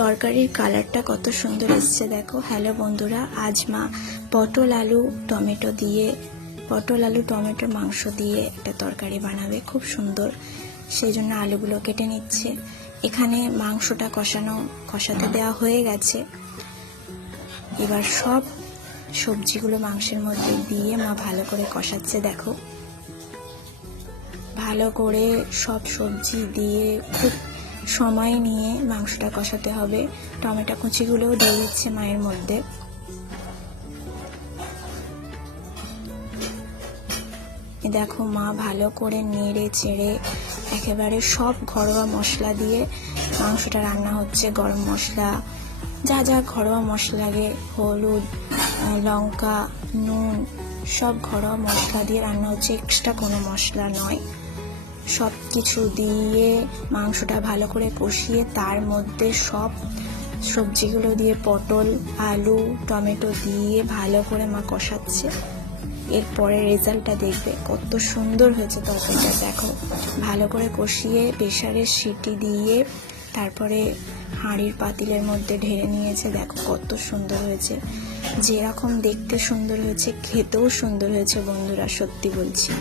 তরকারির কালারটা কত সুন্দর এসছে দেখো। হ্যালো বন্ধুরা, আজ মা পটল আলু টমেটো মাংস দিয়ে একটা তরকারি বানাবে, খুব সুন্দর। সেই জন্য আলুগুলো কেটে নিচ্ছে। এখানে মাংসটা কষাতে দেওয়া হয়ে গেছে। এবার সব সবজিগুলো মাংসের মধ্যে দিয়ে মা ভালো করে কষাচ্ছে দেখো। ভালো করে সব সবজি দিয়ে খুব সময় নিয়ে মাংসটা কষাতে হবে। টমেটো কুচিগুলোও দিয়ে দিচ্ছে মায়ের মধ্যে। দেখো মা ভালো করে নেড়ে চেড়ে একেবারে সব ঘরোয়া মশলা দিয়ে মাংসটা রান্না হচ্ছে। গরম মশলা, যা যা ঘরোয়া মশলা লাগে, হলুদ, লঙ্কা, নুন, সব ঘরোয়া মশলা দিয়ে রান্না হচ্ছে, এক্সট্রা কোনো মশলা নয়। সব কিছু দিয়ে মাংসটা ভালো করে কষিয়ে তার মধ্যে সব সবজিগুলো দিয়ে পটল, আলু, টমেটো দিয়ে ভালো করে মা কষাচ্ছে। এরপরে রেজাল্টটা দেখবে কত সুন্দর হয়েছে তরকারিটা দেখো। ভালো করে কষিয়ে প্রেসারের সিটি দিয়ে তারপরে হাঁড়ির পাতিলের মধ্যে ঢেলে নিয়েছে। দেখো কত সুন্দর হয়েছে। যেরকম দেখতে সুন্দর হয়েছে, খেতেও সুন্দর হয়েছে বন্ধুরা, সত্যি বলছি।